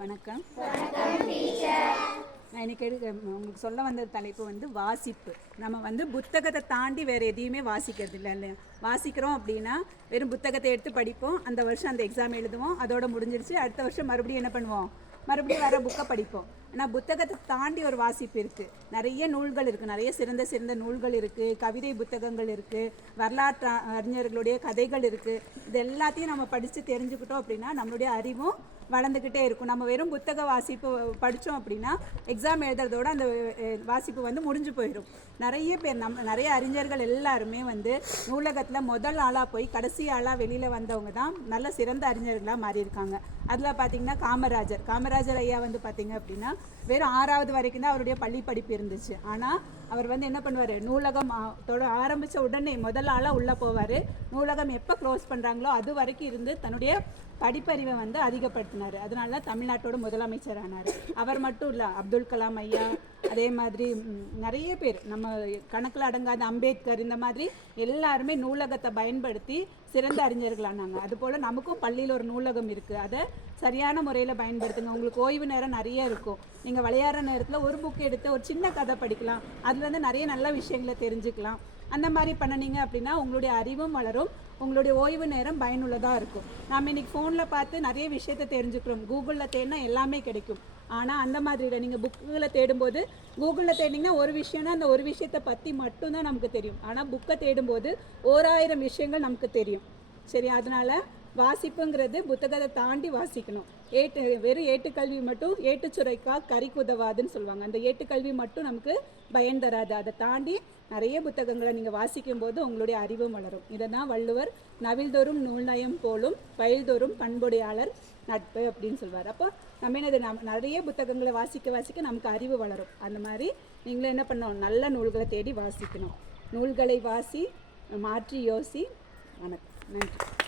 வணக்கம். நான் இன்னைக்கு உங்களுக்கு சொல்ல வந்த தலைப்பு வந்து வாசிப்பு. நம்ம வந்து புத்தகத்தை தாண்டி வேறு எதையுமே வாசிக்கிறது இல்லை இல்லையா? வாசிக்கிறோம் அப்படின்னா வெறும் புத்தகத்தை எடுத்து படிப்போம். அந்த வருஷம் அந்த எக்ஸாம் எழுதுவோம். அதோட முடிஞ்சிருச்சு. அடுத்த வருஷம் மறுபடியும் என்ன பண்ணுவோம்? மறுபடியும் வேறு புக்கை படிப்போம். ஆனால் புத்தகத்தை தாண்டி ஒரு வாசிப்பு இருக்குது நிறைய நூல்கள் இருக்குது நிறைய சிறந்த சிறந்த நூல்கள் இருக்குது கவிதை புத்தகங்கள் இருக்குது வரலாற்று அறிஞர்களுடைய கதைகள் இருக்குது இது எல்லாத்தையும் நம்ம படித்து தெரிஞ்சுக்கிட்டோம் அப்படின்னா நம்மளுடைய அறிவும் வளர்ந்துக்கிட்டே இருக்கும். நம்ம வெறும் புத்தக வாசிப்பு படித்தோம் அப்படின்னா எக்ஸாம் எழுதுறதோட அந்த வாசிப்பு வந்து முடிஞ்சு போயிடும் நிறைய பேர் நம்ம நிறைய அறிஞர்கள் எல்லாருமே வந்து நூலகத்தில் முதல் ஆளாக போய் கடைசி ஆளாக வெளியில் வந்தவங்க தான் நல்ல சிறந்த அறிஞர்களாக மாறியிருக்காங்க. அதில் பார்த்திங்கன்னா காமராஜர். காமராஜர் ஐயா வந்து பார்த்திங்க அப்படின்னா வெறும் ஆறாவது வரைக்கும் தான் அவருடைய பள்ளி படிப்பு இருந்துச்சு. ஆனால் அவர் வந்து என்ன பண்ணுவார்? நூலகம் தொட ஆரம்பித்த உடனே முதல் ஆளாக உள்ளே போவார். நூலகம் எப்போ க்ளோஸ் பண்ணுறாங்களோ அது வரைக்கும் இருந்து தன்னுடைய படிப்பறிவை வந்து அதிகப்படுத்தினார். அதனால தான் தமிழ்நாட்டோட முதலமைச்சர் ஆனார் அவர் மட்டும் இல்லை அப்துல் கலாம் ஐயா அதே மாதிரி நிறைய பேர். நம்ம கணக்கில் அடங்காத அம்பேத்கர் இந்த மாதிரி எல்லாருமே நூலகத்தை பயன்படுத்தி சிறந்த அறிஞர்களானாங்க. அதுபோல் நமக்கும் பள்ளியில் ஒரு நூலகம் இருக்குது அதை சரியான முறையில் பயன்படுத்துங்க. உங்களுக்கு ஓய்வு நேரம் நிறைய இருக்கும். நீங்கள் விளையாடுற நேரத்தில் ஒரு புக் எடுத்து ஒரு சின்ன கதை படிக்கலாம். அதுலேருந்து நிறைய நல்ல விஷயங்களை தெரிஞ்சுக்கலாம். அந்த மாதிரி பண்ணினீங்க அப்படின்னா உங்களுடைய அறிவும் வளரும். உங்களுடைய ஓய்வு நேரம் பயனுள்ளதாக இருக்கும். நாம் இன்னைக்கு ஃபோனில் பார்த்து நிறைய விஷயத்தை தெரிஞ்சுக்கிறோம். கூகுளில் தேடினா எல்லாமே கிடைக்கும். ஆனால் அந்த மாதிரி இல்லை நீங்கள் புக்குகளை தேடும்போது கூகுளில் தேடினீங்கன்னா ஒரு விஷயம்னா அந்த ஒரு விஷயத்தை பற்றி மட்டும்தான் நமக்கு தெரியும். ஆனால் புக்கை தேடும்போது ஓராயிரம் விஷயங்கள் நமக்கு தெரியும். சரி அதனால வாசிப்புங்கிறது புத்தகத்தை தாண்டி வாசிக்கணும். ஏட்டு வெறும் ஏட்டுக்கல்வி மட்டும் ஏட்டுச்சுரைக்கா கறிக்கு உதவாதுன்னு சொல்லுவாங்க. அந்த ஏட்டுக்கல்வி மட்டும் நமக்கு பயன் தராது. அதை தாண்டி நிறைய புத்தகங்களை நீங்கள் வாசிக்கும் போது உங்களுடைய அறிவும் வளரும். இதை தான் வள்ளுவர் நவில்தோறும் நூல்நயம் போலும் வயல்தோறும் பண்புடையாளர் நட்பு அப்படின்னு சொல்வார். அப்போ நம்ம என்னது நம் நிறைய புத்தகங்களை வாசிக்க வாசிக்க நமக்கு அறிவு வளரும். அந்த மாதிரி நீங்களும் என்ன பண்ணணும் நல்ல நூல்களை தேடி வாசிக்கணும். நூல்களை வாசி மாற்றி யோசி. வணக்கம். நன்றி.